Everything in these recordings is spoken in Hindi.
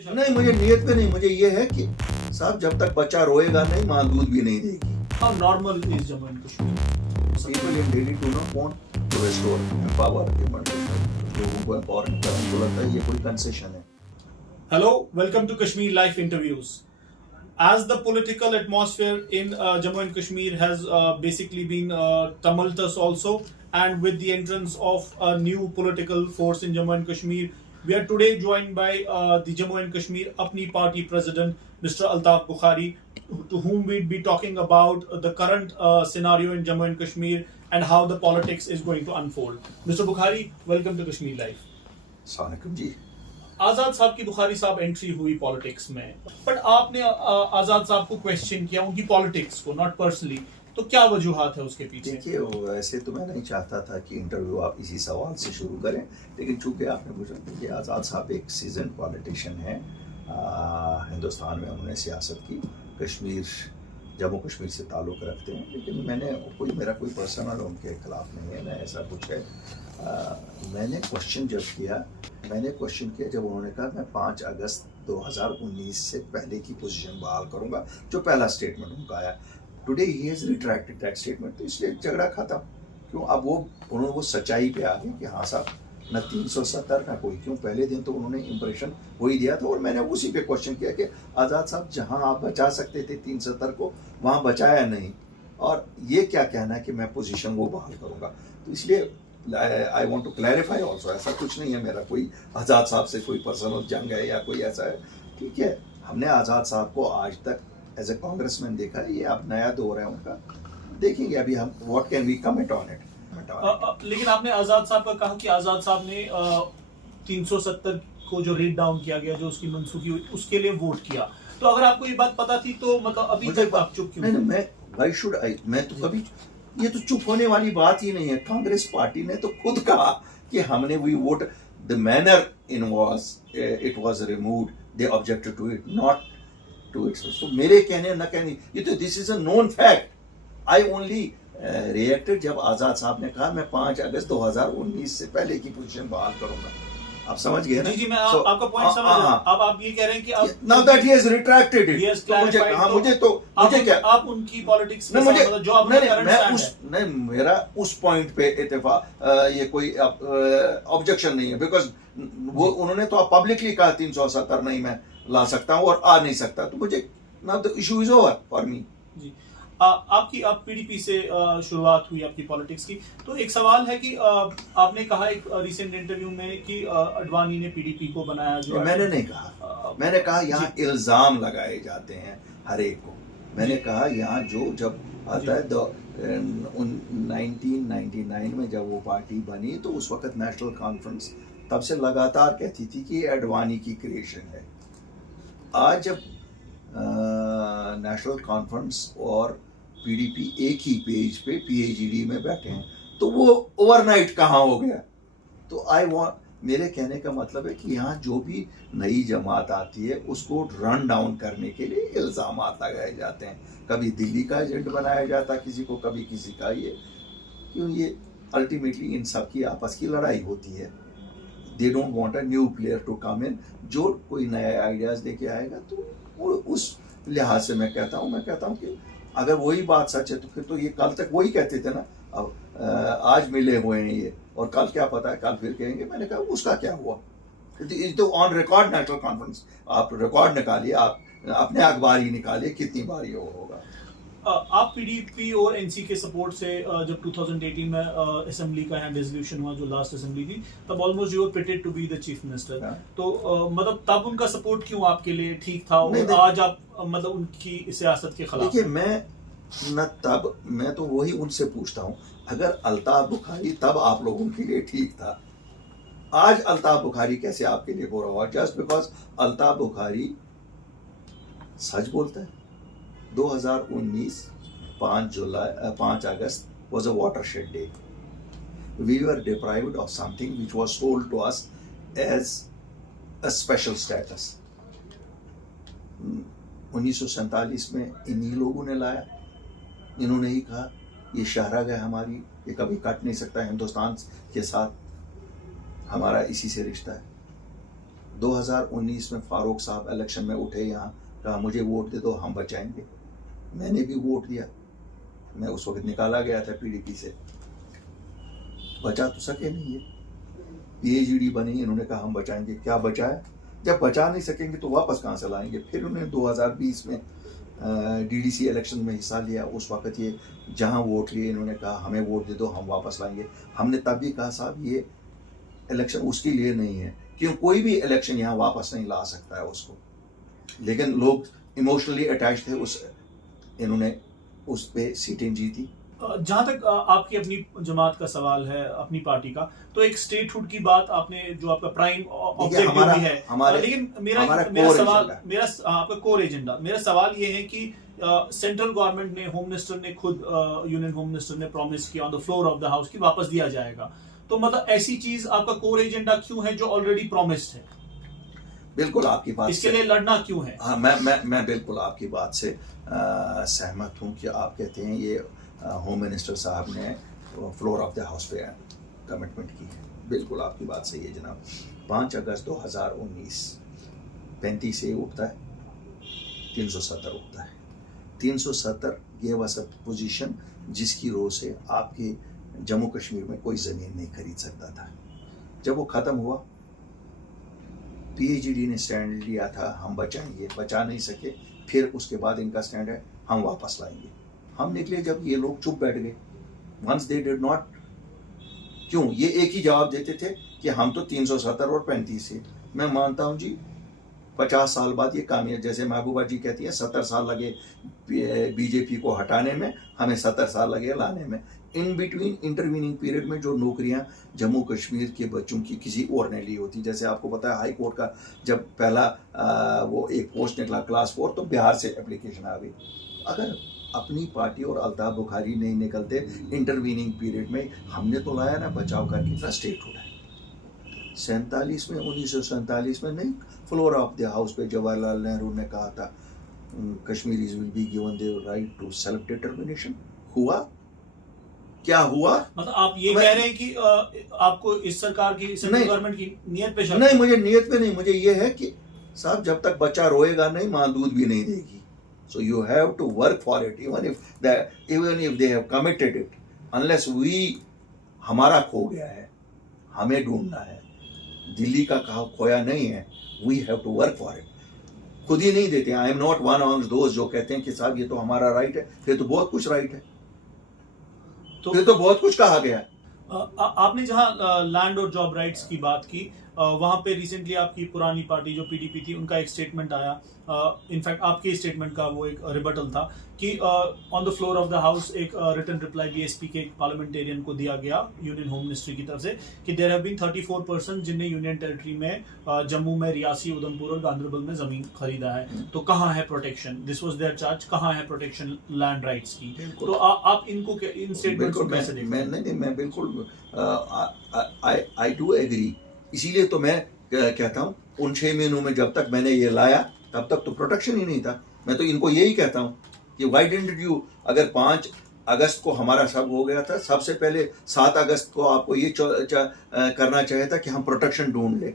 नहीं, मुझे नियत पे नहीं, मुझे ये है कि साहब जब तक बच्चा रोएगा नहीं, माँ दूध भी नहीं देगी। How normal is Jammu and Kashmir? People in Delhi do not want to restore power human लोगों को एम्पावरमेंट करना, उनको लगता है ये कोई कंसेशन है। Hello, welcome to Kashmir Life Interviews. As the political atmosphere in Jammu and Kashmir has basically been tumultuous also, and with the entrance of a new political force in Jammu and Kashmir, we are today joined by the Jammu and Kashmir Apni Party President, Mr. Altaf Bukhari, to whom we'd be talking about the current scenario in Jammu and Kashmir and how the politics is going to unfold. Mr. Bukhari, welcome to Kashmir Life. सलाम जी। आजाद साहब की बुखारी साहब एंट्री हुई पॉलिटिक्स में, बट आपने आजाद साहब को क्वेश्चन किया, उनकी पॉलिटिक्स को, नॉट पर्सनली, तो क्या वजूहात है उसके पीछे? देखिए, वैसे तो मैं नहीं चाहता था कि इंटरव्यू आप इसी सवाल से शुरू करें, लेकिन चूंकि आपने पूछा कि आज़ाद साहब एक सीजन पॉलिटिशियन हैं, हिंदुस्तान में उन्होंने सियासत की, जम्मू कश्मीर से ताल्लुक़ रखते हैं, लेकिन मेरा कोई पर्सनल उनके खिलाफ नहीं है, ना ऐसा कुछ है। मैंने क्वेश्चन जब उन्होंने कहा मैं 5 अगस्त 2019 से पहले की पोजीशन बहाल करूंगा, जो पहला स्टेटमेंट उनका आया, today he has retracted that statement, तो इसलिए झगड़ा खत्म। क्यों? अब उन्होंने वो सच्चाई पे आ गए कि हाँ साहब, न 370 ना कोई, क्यों पहले दिन तो उन्होंने इंप्रेशन वही दिया था, और मैंने उसी पे क्वेश्चन किया कि आज़ाद साहब जहाँ आप बचा सकते थे 370 को, वहाँ बचाया नहीं, और ये क्या कहना है कि मैं पोजीशन वो बहाल करूँगा। तो इसलिए I want to clarify also, ऐसा कुछ नहीं है मेरा कोई आज़ाद साहब से कोई पर्सनल जंग है या कोई ऐसा है, ठीक है। हमने आज़ाद साहब को आज तक एज ए कांग्रेसमैन देखा, ये अब नया दौर है उनका, देखेंगे अभी हम what can we comment on it. लेकिन आपने आजाद साहब का कहा कि आजाद साहब ने 370 को जो रीड डाउन किया गया, जो उसकी मनसूखी हुई, उसके लिए वोट किया, तो अगर आपको ये बात पता थी तो मतलब अभी तक आप चुप क्यों? नहीं, मैं तो कभी, ये तो चुप होने वाली बात ही नहीं है। कांग्रेस पार्टी ने तो खुद कहा कि हमने we vote, the manner in it was removed, they objected to it, not to its. तो मेरे कहने न कहने, ये तो this is a known fact. I only reacted जब आजाद साहब ने कहा मैं 5 अगस्त 2019 से पहले की पोजीशन बहाल करूंगा। आप समझ गए ना? जी, मैं आपका पॉइंट समझ रहा हूं। अब आप ये कह रहे हैं कि now that he has retracted it, मुझे आप उनकी पॉलिटिक्स के साथ, मतलब जो आपका करंट स्टैंड है, मेरा उस पॉइंट पे इत्तेफाक, ये कोई ऑब्जेक्शन नहीं है, बिकॉज वो उन्होंने तो पब्लिकली कहा 370 नहीं मैं ला सकता हूँ और आ नहीं सकता, तो मुझे now the issue is over for me. जी, आपकी पीडीपी से शुरुआत हुई आपकी पॉलिटिक्स की, तो एक सवाल है कि आपने कहा एक रिसेंट इंटरव्यू में कि अडवाणी ने पीडीपी को बनाया, जो मैंने नहीं कहा, मैंने कहा यहाँ इल्जाम लगाए जाते हैं हर एक को। मैंने कहा यहाँ जब आता है 1999 में जब वो पार्टी बनी, तो उस वक्त नेशनल कॉन्फ्रेंस तब से लगातार कहती थी कि अडवाणी की क्रिएशन है। आज जब नेशनल कॉन्फ्रेंस और पीडीपी एक ही पेज पे पीएचडी में बैठे हैं, तो वो ओवरनाइट कहाँ हो गया? तो मेरे कहने का मतलब है कि यहाँ जो भी नई जमात आती है, उसको रन डाउन करने के लिए इल्ज़ाम लगाए जाते हैं। कभी दिल्ली का एजेंट बनाया जाता किसी को, कभी किसी का, ये अल्टीमेटली इन सब की आपस की लड़ाई होती है। They don't want a new player to come in, जो कोई नया आइडियाज़ लेके आएगा, तो उस लिहाज से मैं कहता हूँ कि अगर वही बात सच है, तो फिर तो ये कल तक वही कहते थे ना, अब आज मिले हुए हैं ये, और कल क्या पता है, कल फिर कहेंगे। मैंने कहा उसका क्या हुआ, तो ऑन रिकॉर्ड नेशनल कॉन्फ्रेंस, आप रिकॉर्ड निकालिए, आप अपने अखबार ही निकालिए, कितनी बार ये होगा। आप पीडीपी और एनसी के सपोर्ट से जब 2018 में असेंबली का यहाँ रेजोल्यूशन हुआ, जो लास्ट असेंबली थी, तब almost you were pitted to be the chief minister, तो मतलब तब उनका सपोर्ट क्यों आपके लिए ठीक था, और आज आप मतलब उनकी सियासत के खिलाफ? देखिए, मैं तो वही उनसे पूछता हूँ, अगर अल्ताफ बुखारी तब आप लोगों के लिए ठीक था, आज अल्ताफ बुखारी कैसे आपके लिए बुरा हुआ? जस्ट बिकॉज अल्ताफ बुखारी सच बोलता है। 2019 5 अगस्त was a watershed day. We were deprived of something which was sold to us as a special status. 1947 में इन्हीं लोगों ने लाया, इन्होंने ही कहा ये शहरग है हमारी, ये कभी कट नहीं सकता, हिंदुस्तान के साथ हमारा इसी से रिश्ता है। 2019 में फारूक साहब इलेक्शन में उठे यहाँ, कहा मुझे वोट दे दो हम बचाएंगे। मैंने भी वोट दिया, मैं उस वक्त निकाला गया था पीडीपी से, बचा तो सके नहीं है। पीएचडी बनी, इन्होंने कहा हम बचाएंगे, क्या बचाया? जब बचा नहीं सकेंगे तो वापस कहाँ से लाएंगे? फिर उन्होंने 2020 में डीडीसी इलेक्शन में हिस्सा लिया। उस वक्त ये जहाँ वोट लिए, इन्होंने कहा हमें वोट दे दो हम वापस लाएंगे। हमने तब भी कहा साहब ये इलेक्शन उसके लिए नहीं है, क्यों कोई भी इलेक्शन यहाँ वापस नहीं ला सकता है उसको, लेकिन लोग इमोशनली अटैच थे इन्होंने उस पे सीटें जीती। जहां तक आपकी अपनी जमात का सवाल है, अपनी पार्टी का, तो एक स्टेटहुड की बात आपने, जो आपका प्राइम ऑब्जेक्टिव भी है, लेकिन मेरा सवाल, आपका कोर एजेंडा, मेरा सवाल ये है कि सेंट्रल गवर्नमेंट ने, होम मिनिस्टर ने खुद, यूनियन होम मिनिस्टर ने प्रॉमिस किया on the floor of the house कि वापस दिया जाएगा। तो मतलब ऐसी चीज आपका कोर एजेंडा क्यों है जो ऑलरेडी प्रॉमिस्ड है? बिल्कुल आपकी बात, इसके लिए लड़ना क्यों है? हाँ, मैं बिल्कुल आपकी बात से सहमत हूँ कि आप कहते हैं ये होम मिनिस्टर साहब ने फ्लोर ऑफ द हाउस पे कमिटमेंट की है। बिल्कुल आपकी बात सही है जनाब। 5 अगस्त 2019 35 से उठता है, 370 उठता है। 370 ये वह पोजीशन जिसकी रो से आपके जम्मू कश्मीर में कोई ज़मीन नहीं खरीद सकता था। जब वो ख़त्म हुआ, पीएचडी ने स्टैंड लिया था हम बचाएंगे, बचा नहीं सके। फिर उसके बाद इनका स्टैंड है हम वापस लाएंगे। हम निकले जब ये लोग चुप बैठ गए, वंस दे डिड नॉट, क्यों ये एक ही जवाब देते थे कि हम तो 370 और 35 से। मैं मानता हूँ जी 50 साल बाद ये कामयाब, जैसे महबूबा जी कहती हैं 70 साल लगे बीजेपी को हटाने में, हमें 70 साल लगे लाने में। इन बिटवीन इंटरवीनिंग पीरियड में जो नौकरियां जम्मू कश्मीर के बच्चों की किसी और ने ली होती, जैसे आपको पता है हाई कोर्ट का जब पहला वो एक पोस्ट निकला क्लास 4, तो बिहार से एप्लीकेशन आ गई। अगर अपनी पार्टी और अल्ताफ बुखारी नहीं निकलते इंटरवीनिंग पीरियड में, हमने तो लाया ना बचाव का कितना स्टेटहुड है। 1947 में नहीं, फ्लोर ऑफ द हाउस पे जवाहरलाल नेहरू ने कहा था Kashmiris will be given the right to self determination. हुआ क्या हुआ? मतलब आप ये कह रहे हैं कि आपको इस सरकार की, सेंट्रल गवर्नमेंट की नियत पे शक नहीं, मुझे नियत पे नहीं, मुझे ये है कि साहब जब तक बच्चा रोएगा नहीं, माँ दूध भी नहीं देगी। So you have to work for it, even if they have committed it, unless हमारा खो गया है, हमें ढूंढना है। दिल्ली का खोया नहीं है, we have to work for it। खुद ही नहीं देते। I am not one of those जो कहते हैं कि साहब ये तो हमारा राइट है, फिर तो बहुत कुछ राइट है, फिर तो बहुत कुछ कहा गया है। आपने जहां लैंड और जॉब राइट्स की बात की, वहां पे रिसेंटली आपकी पुरानी पार्टी जो पीडीपी थी, उनका एक स्टेटमेंट आया, इनफैक्ट आपके स्टेटमेंट का वो एक रिबटल था कि on the floor of the house एक रिटन रिप्लाई बीएसपी के एक पार्लियामेंटेरियन को दिया गया यूनियन होम मिनिस्ट्री की तरफ से कि देयर हैव बीन 34 पर्सन जिनने यूनियन टेरिटरी में, जम्मू में, रियासी, उधमपुर और गांधरबल में जमीन खरीदा है। तो कहाँ है protection? This was their charge. कहाँ है प्रोटेक्शन लैंड राइट्स की? तो आप इनको इन स्टेटमेंट्स को कैसे देखते हैं? मैं बिल्कुल आई डू एग्री। इसीलिए तो मैं कहता हूँ उन 6 महीनों में जब तक मैंने ये लाया तब तक तो प्रोटेक्शन ही नहीं था। मैं तो इनको यही कहता हूँ कि व्हाई डिडंट यू, अगर 5 अगस्त को हमारा सब हो गया था, सबसे पहले 7 अगस्त को आपको ये करना चाहिए था कि हम प्रोटेक्शन ढूंढ ले।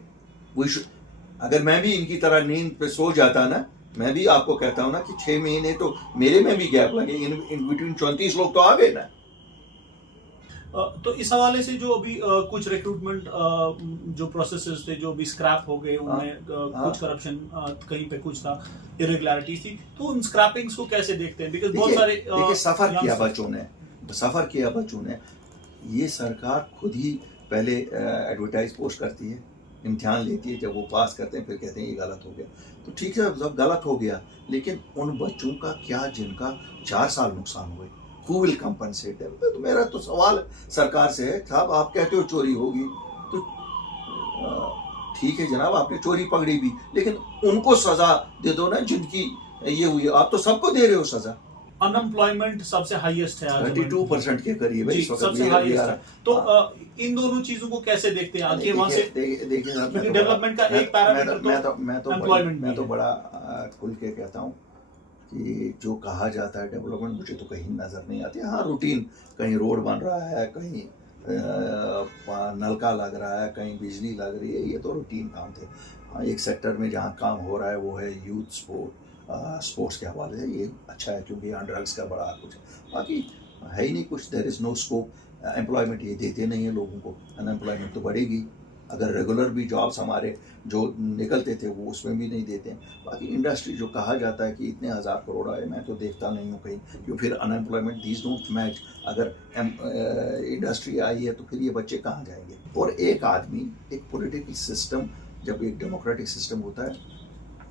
अगर मैं भी इनकी तरह नींद पे सो जाता ना, मैं भी आपको कहता हूँ ना कि 6 महीने तो मेरे में भी गैप लगे, इन बिटवीन 34 लोग तो आ गए ना। तो इस हवाले से जो अभी कुछ रिक्रूटमेंट जो प्रोसेसेस थे जो भी स्क्रैप हो गए, उनमें कुछ करप्शन कहीं पे कुछ था, इरेगुलरिटीज थी, तो उन स्क्रैपिंग्स को कैसे देखते हैं? बिकॉज़ बहुत सारे देखिए सफर किया बच्चों ने। ये सरकार खुद ही पहले एडवर्टाइज पोस्ट करती है, इम्तिहान लेती है, जब वो पास करते हैं फिर कहते हैं ये गलत हो गया। तो ठीक है, सब गलत हो गया, लेकिन उन बच्चों का क्या जिनका 4 साल नुकसान हुए, Who will compensate them? तो मेरा तो सवाल सरकार से है, साहब आप कहते हो चोरी होगी, तो ठीक है जनाब, आपने चोरी पकड़ी भी, लेकिन उनको सजा दे दो ना जिनकी ये हुई। आप तो सबको दे रहे हो सजा। अनएम्प्लॉयमेंट सबसे हाईएस्ट है, 32% के करीब है, सबसे हाईएस्ट है। तो इन दोनों चीजों को कैसे देखते हैं आगे वहां से? देखिए डेवलपमेंट का एक पैरामीटर मैं तो बड़ा खुल के कहता हूँ कि जो कहा जाता है डेवलपमेंट, मुझे तो कहीं नज़र नहीं आती। हाँ, रूटीन, कहीं रोड बन रहा है, कहीं नलका लग रहा है, कहीं बिजली लग रही है, ये तो रूटीन काम थे। हाँ, एक सेक्टर में जहाँ काम हो रहा है वो है यूथ स्पोर्ट्स के हवाले से, ये अच्छा है क्योंकि यहाँ ड्रग्स का बड़ा कुछ बाकी है ही नहीं कुछ। There is no scope, employment ये देते नहीं है लोगों को, अनएम्प्लॉयमेंट तो बढ़ेगी अगर रेगुलर भी जॉब्स हमारे जो निकलते थे वो उसमें भी नहीं देते हैं। बाकी इंडस्ट्री जो कहा जाता है कि इतने हज़ार करोड़ आए, मैं तो देखता नहीं हूँ कहीं, क्यों फिर अनएम्प्लॉयमेंट दीज डोंट मैच। अगर इंडस्ट्री आई है तो फिर ये बच्चे कहाँ जाएंगे। और एक आदमी, एक पॉलिटिकल सिस्टम, जब एक डेमोक्रेटिक सिस्टम होता है,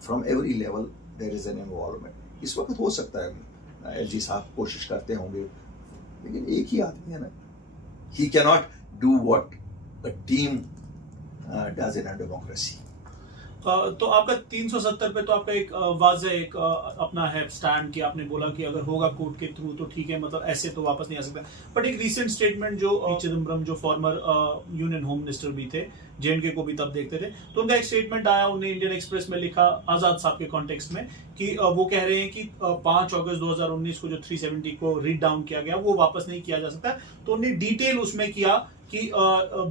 from every level there is an involvement. इस वक्त हो सकता है एलजी साहब कोशिश करते होंगे, लेकिन एक ही आदमी है ना, ही cannot do what a team does in a democracy. तो आपका 370 पे तो आपका एक वाज़ेह एक अपना है स्टैंड कि आपने बोला कि अगर होगा कोर्ट के थ्रू तो ठीक है, मतलब ऐसे तो वापस नहीं आ सकता। बट एक रीसेंट स्टेटमेंट जो चिदम्बरम जो फॉर्मर यूनियन होम मिनिस्टर भी थे, जेएनके को भी तब देखते थे, तो उनका एक स्टेटमेंट आया, उन्हें इंडियन एक्सप्रेस में लिखा आजाद साहब के कॉन्टेक्स्ट में कि वो कह रहे हैं कि 5 अगस्त 2019 को जो 370 को रीड डाउन किया गया वो वापस नहीं किया जा सकता। तो उन्हें डिटेल उसमें किया कि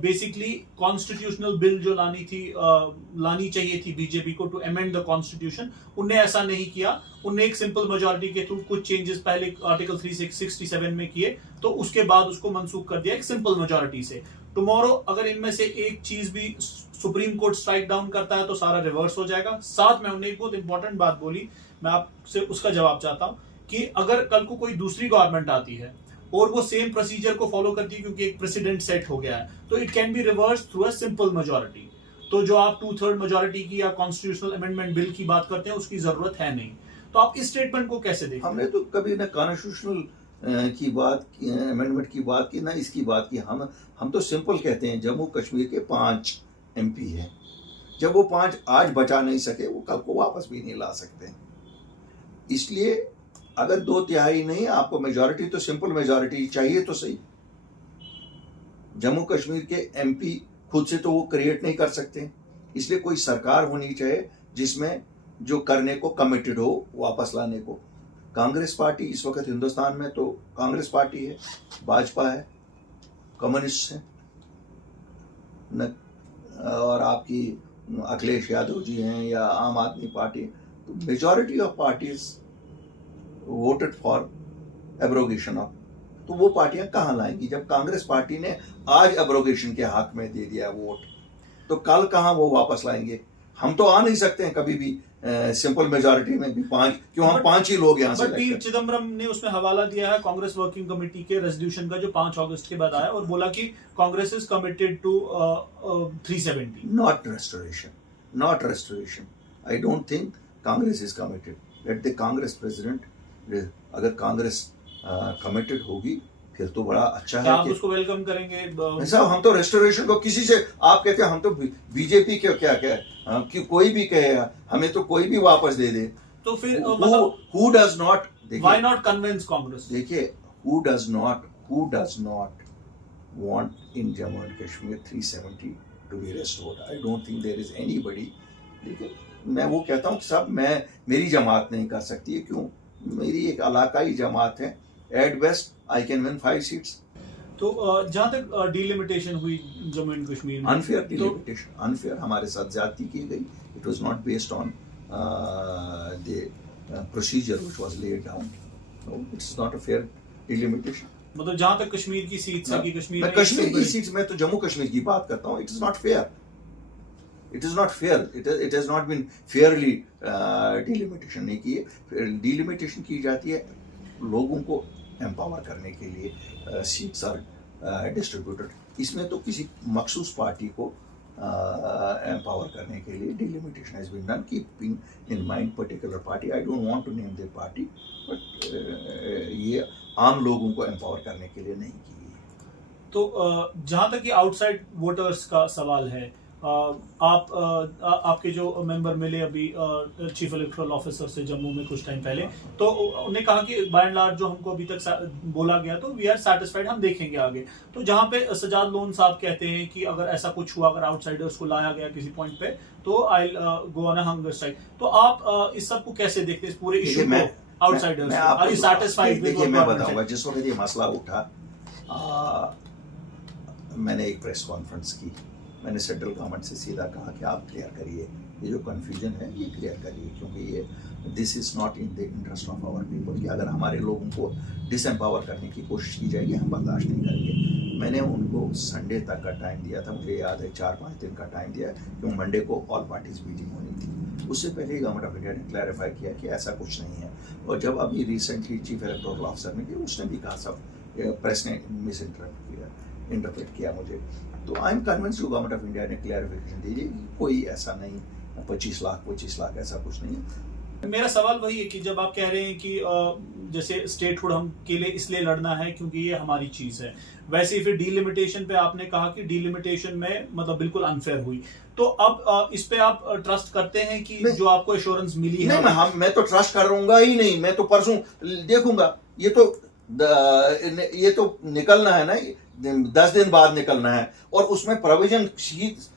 बेसिकली कॉन्स्टिट्यूशनल बिल जो लानी चाहिए थी बीजेपी को टू अमेंड द कॉन्स्टिट्यूशन, उन्हें ऐसा नहीं किया। उन्हें एक सिंपल मेजॉरिटी के थ्रू कुछ चेंजेस पहले आर्टिकल 367 में किए, तो उसके बाद उसको मंसूख कर दिया एक सिंपल मेजॉरिटी से। टुमारो अगर इनमें से एक चीज भी सुप्रीम कोर्ट स्ट्राइक डाउन करता है तो सारा रिवर्स हो जाएगा। साथ में उन्हें एक बहुत इंपॉर्टेंट बात बोली, मैं आपसे उसका जवाब चाहता हूं कि अगर कल को कोई दूसरी गवर्नमेंट आती है और वो सेम प्रोसीजर को फॉलो करती है क्योंकि एक प्रेसिडेंट सेट हो गया है, तो it can be reverse through a simple majority. तो जो आप 2/3 मेजॉरिटी की या कॉन्स्टिट्यूशनल अमेंडमेंट बिल की बात करते हैं उसकी जरूरत है नहीं। तो आप इस स्टेटमेंट को कैसे देखते हैं? हमने तो कभी ना कॉन्स्टिट्यूशनल की बात, अमेंडमेंट की बात की, ना इसकी बात की। हम तो सिंपल कहते हैं जम्मू कश्मीर के 5 MP हैं, जब वो 5 आज बचा नहीं सके वो कल को वापस भी नहीं ला सकते। इसलिए अगर 2/3 नहीं, आपको मेजॉरिटी तो सिंपल मेजॉरिटी चाहिए तो सही। जम्मू कश्मीर के MP खुद से तो वो क्रिएट नहीं कर सकते, इसलिए कोई सरकार होनी चाहिए जिसमें जो करने को कमिटेड हो वापस लाने को। कांग्रेस पार्टी इस वक्त हिंदुस्तान में तो कांग्रेस पार्टी है, भाजपा है, कम्युनिस्ट है न, और आपकी अखिलेश यादव जी हैं या आम आदमी पार्टी। तो majority of parties voted for abrogation of, तो वो पार्टियां कहां लाएंगी जब कांग्रेस पार्टी ने आज एब्रोगेशन के हक में दे दिया वोट, तो कल कहां वो वापस लाएंगे। हम तो आ नहीं सकते हैं कभी भी सिंपल मेजॉरिटी में भी 5, क्यों हम 5 ही लोग यहाँ से। बट चिदम्बरम ने उसमें हवाला दिया है कांग्रेस वर्किंग कमेटी के रेजोल्यूशन का जो 5 अगस्त के बाद आया, और बोला कि Congress is committed to 370। Not restoration. I don't think Congress is committed. Let the Congress president, अगर कांग्रेस कमिटेड होगी फिर तो बड़ा अच्छा है। आप उसको वेलकम करेंगे? साहब हम तो रेस्टोरेशन को किसी से, आप कहते हैं हम तो बीजेपी के क्या कि कोई भी कहे हमें तो कोई भी वापस दे दे, तो फिर who does not, why not convince Congress? देखिए who does not want in Jammu and Kashmir 370 to be restored? I don't think there is anybody। लेकिन मैं वो कहता हूँ कि साहब मेरी जमात नहीं कर सकती है, क्यों? मेरी एक इलाकाई जमात है, at best I can win 5 seats. तो जहां तक डिलिमिटेशन हुई जम्मू एंड कश्मीर में, अनफेयर डिलिमिटेशन, अनफेयर, हमारे साथ ज्यादती की गई। It was not based on the procedure which was laid down. No, it's not a fair delimitation. मतलब जहां तक कश्मीर की सीट है कि कश्मीर में की सीट्स में तो जम्मू कश्मीर की बात करता हूँ। It is not fair, it is not fair, it has not been fairly delimitation नहीं की है। डिलिमिटेशन की जाती है लोगों को एम्पावर करने के लिए, सीट्स आर डिस्ट्रीब्यूटेड। इसमें तो किसी मखसूस पार्टी को एम्पावर करने के लिए delimitation has been done, keeping in mind particular party. I don't want to name that party, but ये आम लोगों को एम्पावर करने के लिए नहीं की गई। तो जहां तक कि आउटसाइड वोटर्स का सवाल है, आपके जो मेंबर मिले अभी चीफ इलेक्टोरल ऑफिसर से जम्मू में कुछ टाइम पहले, तो उन्हें कहा कि बाय एंड लार्ज जो हमको अभी तक बोला गया तो वी आर सेटिस्फाइड, हम देखेंगे आगे। तो जहां पे सजाद लोन साहब कहते हैं कि अगर ऐसा कुछ हुआ, अगर आउटसाइडर्स को लाया गया किसी पॉइंट पे, तो I go on a hunger strike. तो आप इस सब को कैसे देखते हैं, इस पूरे इशू को? Outsiders are you satisfied? देखिए मैं बताऊंगा, जिस वक्त ये मसला उठा मैंने एक प्रेस कॉन्फ्रेंस की, मैंने सेंट्रल गवर्नमेंट से सीधा कहा कि आप क्लियर करिए ये जो कन्फ्यूजन है ये क्लियर करिए, क्योंकि ये this is not in the interest of our people कि अगर हमारे लोगों को डिसएम्पावर करने की कोशिश की जाएगी हम बर्दाश्त नहीं करेंगे। मैंने उनको संडे तक का टाइम दिया था, मुझे याद है 4-5 दिन का टाइम दिया, क्योंकि मंडे को ऑल पार्टीज मीटिंग होनी थी। उससे पहले गवर्नमेंट ऑफ इंडिया ने क्लैरिफाई किया कि ऐसा कुछ नहीं है। और जब अभी रिसेंटली चीफ इलेक्टोरल ऑफिसर ने किया, उसने भी कहा सब प्रेस ने मिस इंटरप्रेट किया मुझे। तो आई एम कन्विंस जो गवर्नमेंट ऑफ इंडिया ने क्लैरिफिकेशन दी है कि कोई ऐसा नहीं 25 लाख ऐसा कुछ नहीं है। मेरा सवाल वही है कि जब आप कह रहे हैं कि जैसे स्टेटहुड हम के लिए इसलिए लड़ना है क्योंकि ये हमारी चीज है, वैसे ही फिर डीलिमिटेशन पे आपने कहा कि डीलिमिटेशन में मतलब बिल्कुल अनफेयर हुई, तो अब इस पे आप ट्रस्ट करते हैं कि जो आपको एश्योरेंस मिली है? नहीं, मैं तो ट्रस्ट करूंगा ही नहीं। मैं तो परसों देखूंगा, ये तो निकलना है ना, 10 दिन बाद निकलना है, और उसमें प्रोविजन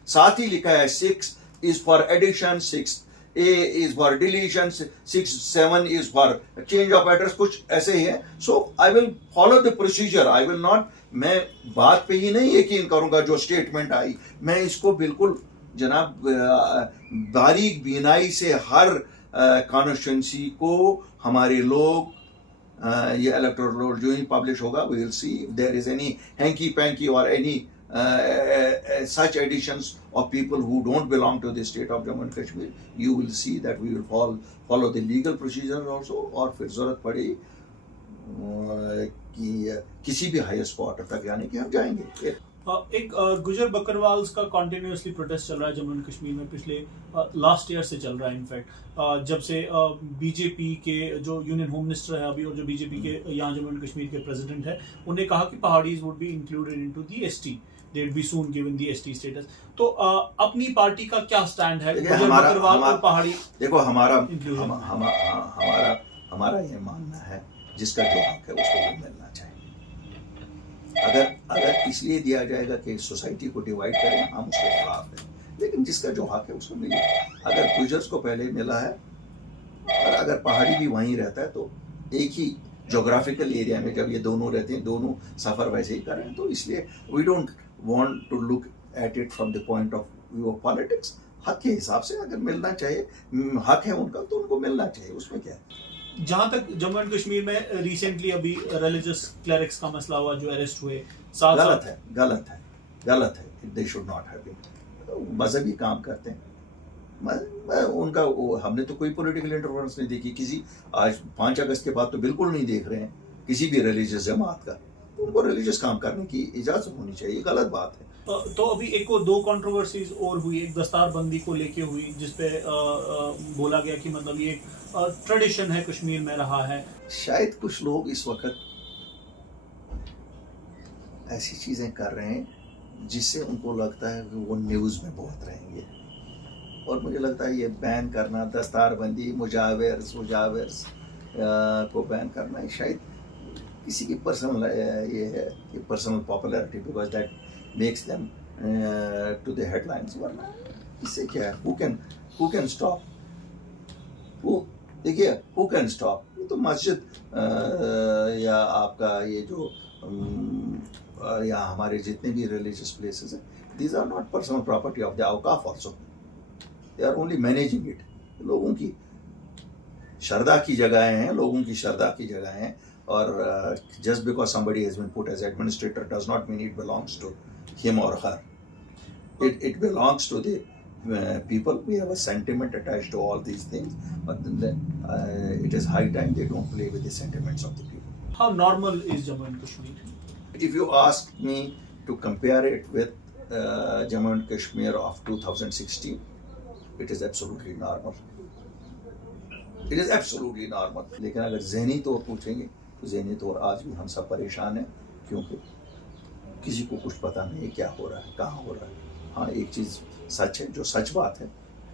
साथ ही लिखा है 6 is for addition, 6A is for deletion, 6-7 is for change of address, कुछ ऐसे ही है। So I will follow the procedure. I will not, मैं बात पे ही नहीं यकीन करूंगा जो स्टेटमेंट आई, मैं इसको बिल्कुल जनाब बारीक बीनाई से हर कॉन्स्टिट्यूंसी को हमारे लोग ये इलेक्टोरल रोल जो ही पब्लिश होगा, we will see if there is any hanky panky or any such additions of people who don't belong to the state of Jammu and Kashmir. You will see that we will follow the legal procedures also, और फिर जरूरत पड़ी कि किसी भी हाईएस्ट कोर्ट तक जाने की हम जाएंगे। एक गुजर बकरवाल्स का कॉन्टिन्यूसली प्रोटेस्ट चल रहा है जम्मू एंड कश्मीर में, पिछले लास्ट ईयर से चल रहा है। इनफैक्ट जब से बीजेपी के जो यूनियन होम मिनिस्टर है अभी और जो बीजेपी के यहाँ जम्मू एंड कश्मीर के प्रेसिडेंट है, उन्हें कहा कि Paharis would be included into the ST, they would be soon given the ST status. तो अपनी पार्टी का क्या स्टैंड है गुजर बकरवाल और पहाड़ी? देखो हमारा ये मानना है जिसका जो हक है उसको वो मिलना चाहिए। अगर इसलिए दिया जाएगा कि सोसाइटी को डिवाइड करें, हम उसके खिलाफ हैं, लेकिन जिसका जो हक है उसको मिले। अगर गुजर्स को पहले मिला है और अगर पहाड़ी भी वहीं रहता है, तो एक ही जोग्राफिकल एरिया में जब ये दोनों रहते हैं, दोनों सफर वैसे ही करें। तो इसलिए we don't want to look at it from the point of view of politics. हक के हिसाब से अगर मिलना चाहिए, हक है उनका तो उनको मिलना चाहिए, उसमें क्या है। जहां तक जम्मू एंड कश्मीर में रिसेंटली अभी रिलीजियस क्लरिक्स का मसला हुआ जो अरेस्ट हुए, गलत है। They should not have been. मजहबी काम करते हैं, उनका हमने तो कोई पॉलिटिकल इंटरफेरेंस नहीं देखी किसी। आज 5 अगस्त के बाद तो बिल्कुल नहीं देख रहे हैं किसी भी रिलीजियस जमात का। उनको रिलीजियस काम करने की इजाजत होनी चाहिए, गलत बात है। तो अभी एक को 2 कंट्रोवर्सीज और हुई, एक दस्तारबंदी को लेके हुई जिसपे बोला गया कि मतलब ये ट्रेडिशन है कश्मीर में रहा है। शायद कुछ लोग इस वक्त ऐसी चीजें कर रहे हैं जिससे उनको लगता है कि वो न्यूज में बहुत रहेंगे, और मुझे लगता है ये बैन करना, दस्तारबंदी, मुजाविर्स को बैन करना, ये शायद किसी की पर्सनल ये है कि personal popularity, because that makes them to the headlines. वरना इससे क्या है, हु कैन स्टॉप, देखिए हु कैन स्टॉप। ये तो मस्जिद या आपका ये जो या हमारे जितने भी रिलीजियस प्लेसेस हैं, these are not personal property of the Auqaf also, they are only managing it. लोगों की श्रद्धा की जगहें हैं, लोगों की श्रद्धा की जगहें हैं, और just because somebody has been put as administrator does not mean it belongs to him or her. It belongs to the people. We have a sentiment attached to all these things, but then it is high time they don't play with the sentiments of the people. How normal is Jammu and Kashmir? If you ask me to compare it with Jammu and Kashmir of 2016, it is absolutely normal. It is absolutely normal. लेकिन अगर ज़हनी तौर पूछेंगे तो ज़हनी तौर आज भी हम सब परेशान हैं, क्योंकि किसी को कुछ पता नहीं क्या हो रहा है, कहाँ हो रहा है। हाँ, एक चीज़ सच है, जो सच बात है,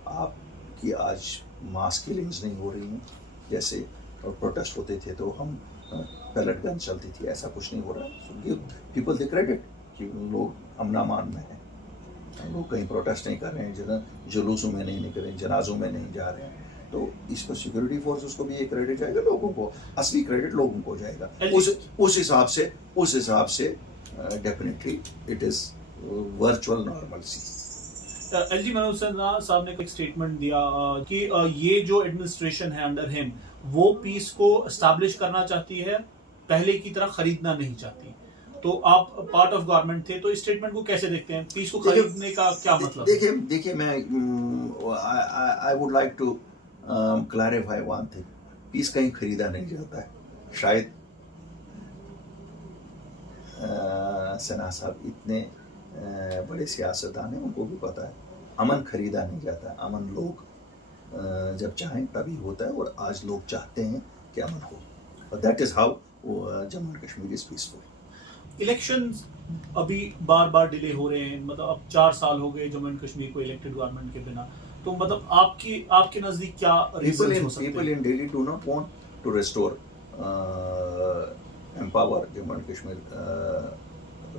आपकी आज मास किलिंग्स नहीं हो रही हैं। जैसे प्रोटेस्ट होते थे तो हम पैलेट गन चलती थी, ऐसा कुछ नहीं हो रहा है। So give people the credit कि लोग अमन-अमान में हैं, लोग कहीं प्रोटेस्ट नहीं कर रहे हैं, जुलूसों में नहीं निकल रहे हैं, जनाजों में नहीं जा रहे हैं। तो इसको सिक्योरिटी फोर्सेस को भी ये क्रेडिट जाएगा, लोगों को असली क्रेडिट लोगों को जाएगा। उस हिसाब से definitely it is virtual normalcy. LG Manoj Sinha साहब ने एक स्टेटमेंट दिया कि ये जो एडमिनिस्ट्रेशन है अंडर हिम वो पीस को एस्टैब्लिश करना चाहती है, पहले की तरह खरीदना नहीं चाहती। तो आप पार्ट ऑफ गवर्नमेंट थे, तो इस स्टेटमेंट को कैसे देखते हैं? पीस को खरीदने का क्या मतलब? देखिए मैं I would like to clarify one thing, peace कहीं खरीदा नहीं जाता है। शायद सिन्हा साहब इतने बड़े सियासतदान हैं, उनको भी पता है अमन खरीदा नहीं जाता है। अमन लोग जब चाहें तभी होता है, और आज लोग चाहते हैं कि अमन हो, और that is how Jammu and Kashmir is peaceful. Elections अभी बार बार डिले हो रहे हैं, मतलब अब 4 साल हो गए जम्मू एंड कश्मीर को इलेक्टेड गवर्नमेंट के बिना। तो मतलब आपके नजदीक क्या रीजंस हो सकते हैं? People in Delhi do not want to restore empower Jammu and Kashmir.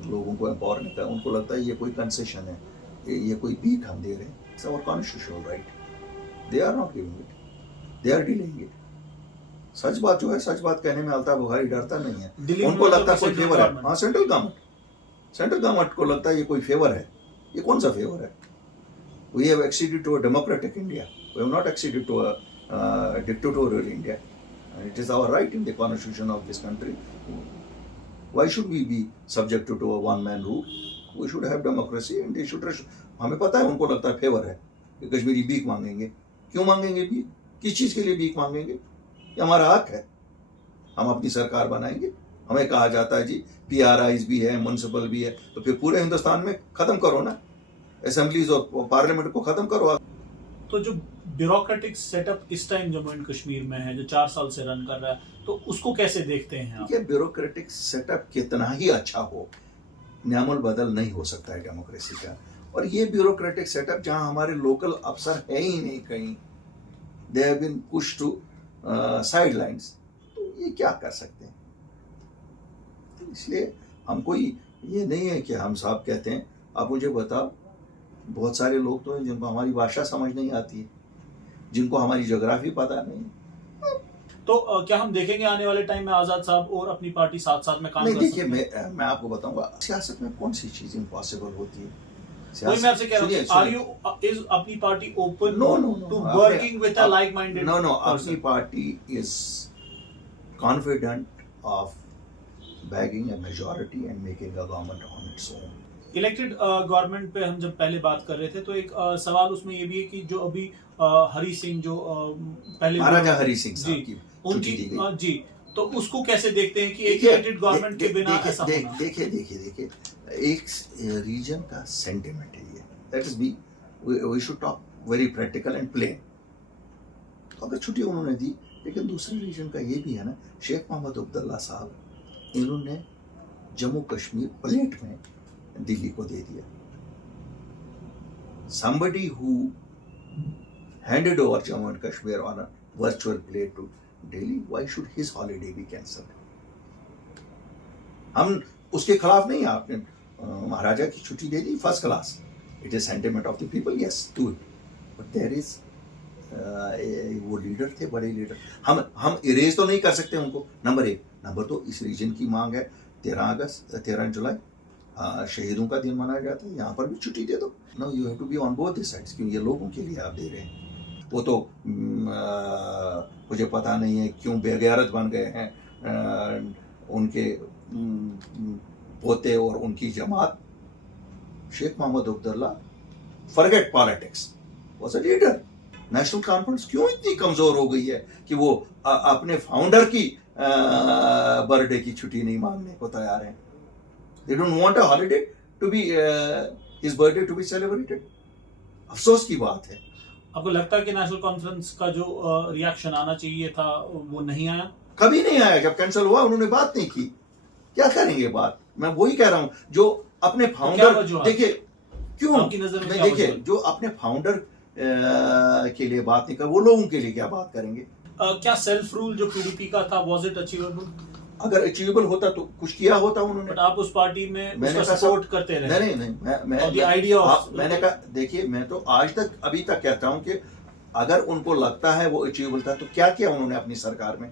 लोगों को एम्पावर नहीं करना, उनको लगता है ये कोई कंसेशन है, ये कोई भीख हम दे रहे हैं। It's our constitutional right, they are not giving it, they are dealing it. सच बात जो है, सच बात कहने में अल्ताफ बुखारी डरता नहीं है। उनको लगता है कोई फेवर है। हाँ, सेंट्रल गवर्नमेंट को लगता है ये कोई फेवर है। ये कौन सा फेवर है? We have acceded to a democratic India, we have not acceded to a dictatorial India, and it is our right in the constitution of this country. Why should we be subject to a one man rule? We should have democracy and they should. हमें पता है उनको लगता है फेवर है कि कश्मीरी भीख मांगेंगे। क्यों मांगेंगे भीख? किस चीज के लिए भीख मांगेंगे? ये हमारा हक है, हम अपनी सरकार बनाएंगे। हमें कहा जाता है जी PRIs भी है, म्युनिसिपल भी है, तो फिर पूरे हिंदुस्तान में खत्म करो ना, असेंबलीज और पार्लियामेंट को खत्म करो। तो जो ब्यूरोक्रेटिक सेटअप इस टाइम जम्मू एंड कश्मीर में है, जो 4 साल से रन कर रहा है, तो उसको कैसे देखते हैं आप? ब्यूरोक्रेटिक सेटअप कितना ही अच्छा हो, न्यामुल बदल नहीं हो सकता है डेमोक्रेसी का। और ये ब्यूरोक्रेटिक सेटअप जहां हमारे लोकल अफसर है ही नहीं कहीं, they have been pushed to sidelines, तो ये क्या कर सकते हैं? इसलिए हमको ये नहीं है कि हम साहब कहते हैं। आप मुझे बताओ, बहुत सारे लोग तो हैं जिनको हमारी भाषा समझ नहीं आती है, जिनको हमारी ज्योग्राफी पता नहीं। तो क्या हम देखेंगे आने वाले टाइम में आजाद साहब और अपनी पार्टी साथ साथ में काम कर सकते हैं? देखिए, मैं आपको बताऊंगा, सियासत में कौन सी चीज इम्पॉसिबल होती है। वही मैं आपसे कह रहा हूं, are you is Apni Party open to working with a like minded? No, Apni Party is confident of bagging a majority and making a government on its own. Elected government पे हम जब पहले बात कर रहे थे, तो एक सवाल उसमें ये भी है कि जो अभी हरी सिंह जो पहले महाराजा हरी सिंह साहब की उनकी जी, तो उसको कैसे देखते हैं कि एक इलेक्टेड गवर्नमेंट के बिना ऐसा होना? देखिए, एक रीजन का सेंटिमेंट है ये। That is we should talk very practical and plain. तो अगर छुट्टी उन्होंने दी, लेकिन दूसरे रीजन का ये भी है ना, शेख मोहम्मद अब्दुल्ला साहब, इन्होंने जम्मू कश्मीर प्लेट में दिल्ली को दे दिया। Somebody who handed over Jammu and Kashmir on a virtual plate to Delhi, why should his holiday be cancelled? हम उसके खिलाफ नहीं। आपने महाराजा की छुट्टी दे दी, first class, it is sentiment of the people, yes do it, but there is वो लीडर थे, बड़े लीडर। हम इरेज तो नहीं कर सकते उनको, नंबर 1। नंबर 2, इस रीजन की मांग है 13 जुलाई शहीदों का दिन मनाया जाता है, यहाँ पर भी छुट्टी दे दो। No, you have to be on both the sides, क्योंकि ये लोगों के लिए आप दे रहे हैं। वो तो मुझे पता नहीं है क्यों बेगैरत बन गए हैं उनके पोते और उनकी जमात। Sheikh Mohammad Abdullah, forget politics, was a leader. National Conference क्यों इतनी कमजोर हो गई है कि वो अपने फाउंडर की बर्थडे की छुट्टी नहीं मांगने को तैयार हैं? They don't want a holiday to be his birthday to be celebrated. अफसोस की बात है। आपको लगता है कि नेशनल कॉन्फ्रेंस का जो रिएक्शन आना चाहिए था वो नहीं आया? कभी नहीं आया। जब कैंसिल हुआ उन्होंने बात नहीं की, क्या करेंगे बात? मैं वही कह रहा हूं, जो अपने फाउंडर, देखिए क्यों आपकी नजर में, देखिए जो अपने फाउंडर के लिए बात नहीं कर, वो लोगों के लिए क्या बात करेंगे? क्या सेल्फ रूल जो PDP का था, वाज इट अचीवेबल? अगर अचीवेबल होता तो कुछ किया होता उन्होंने। बट आप उस पार्टी में उसका सपोर्ट करते रहे। नहीं, मैंने कहा, देखिए मैं तो आज तक अभी तक कहता हूं कि अगर उनको लगता है वो अचीवेबल था, तो क्या किया उन्होंने अपनी सरकार में?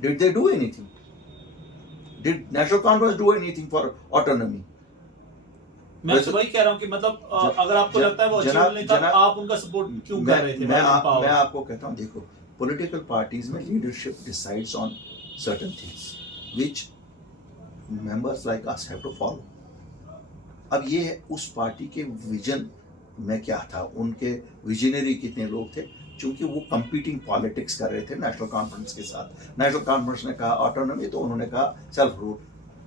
Did they do anything? Did national conference do anything for autonomy? मैं वैसे- वही कह रहा हूँ कि मतलब अगर आपको लगता है वो जनाब- अचीव नहीं था, जनाब- आप उनका सपोर्ट क्यों कर रहे थे? मैं while in power? आपको कहता हूँ, देखो, पॉलिटिकल पार्टीज में leadership decides on certain things which members like us have to follow. अब ये है उस पार्टी के विजन में क्या था, उनके विजनरी कितने लोग थे, क्योंकि वो कंपीटिंग पॉलिटिक्स कर रहे थे नेशनल कॉन्फ्रेंस के साथ। नेशनल कॉन्फ्रेंस ने कहा ऑटोनॉमी, तो उन्होंने कहा सेल्फ रूल।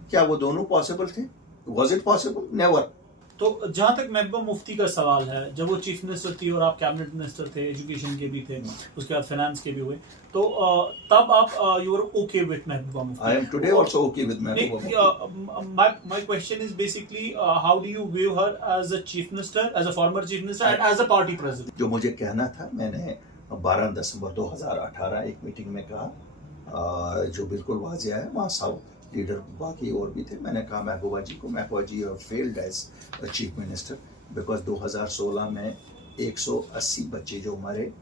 क्या वो दोनों पॉसिबल थे? Was it possible? नेवर। तो जहां तक महबूबा मुफ्ती का सवाल है, जब वो चीफ मिनिस्टर थी और आप कैबिनेट मिनिस्टर थे, एजुकेशन के भी थे, उसके बाद फाइनेंस के भी हुए, तो तब आप you were okay with Mehbooba Mufti? I am today also okay with Mehbooba Mufti. My question is basically how do you view her as a chief minister, as a former chief minister, and as a party president? जो मुझे कहना था, मैंने 12 दिसंबर 2018 एक मीटिंग में कहा, जो बिल्कुल वाजिया है, वहाँ सब लीडर बाकी और भी थे। मैंने कहा महबूबा जी को, Mehbooba ji have failed as chief minister because 2016 में 180 बच्चे जो मरे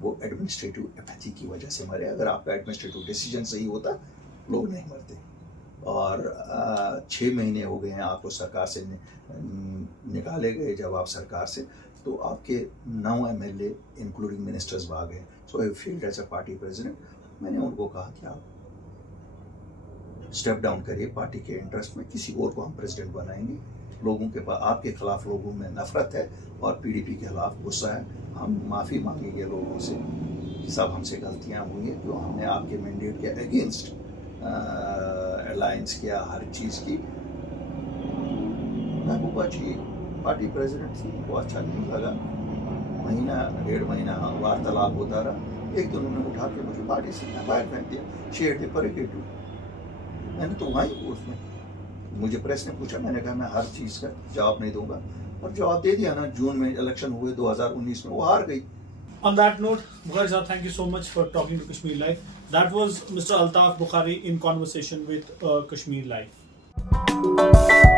वो एडमिनिस्ट्रेटिव एपैथी की वजह से मरे। अगर आपका एडमिनिस्ट्रेटिव डिसीजन सही होता, लोग नहीं मरते। और 6 महीने हो गए हैं आपको सरकार से निकाले गए। जब आप सरकार से, तो आपके 9 MLA इंक्लूडिंग मिनिस्टर्स भाग गए। So I failed as a party president. मैंने उनको कहा कि आप स्टेप डाउन करिए, पार्टी के इंटरेस्ट में किसी और को हम प्रेसिडेंट बनाएंगे। लोगों के पास आपके खिलाफ लोगों में नफरत है और पीडीपी के खिलाफ गुस्सा है। हम माफ़ी मांगेंगे लोगों से कि सब हमसे गलतियां हुई हैं, जो हमने आपके मैंडेट के अगेंस्ट अलायंस किया, हर चीज़ की। महबूबा जी पार्टी प्रेसिडेंट थी, वो अच्छा नहीं लगा। महीना 1.5 महीना वार्तालाप होता रहा। एक दिन उन्होंने उठा के मुझे पार्टी से बाहर फेंक दिया, शेयर थे परिकेटू। मैंने तो वहाँ ही उसमें, मुझे प्रेस ने पूछा, मैंने कहा मैं हर चीज़ का जवाब नहीं दूंगा, और जवाब दे दिया ना। जून में इलेक्शन हुए 2019 में, वो हार गई। On that note, Bukhari sir, thank you so much for talking to Kashmir Life. That was Mr. Altaf Bukhari in conversation with Kashmir Life.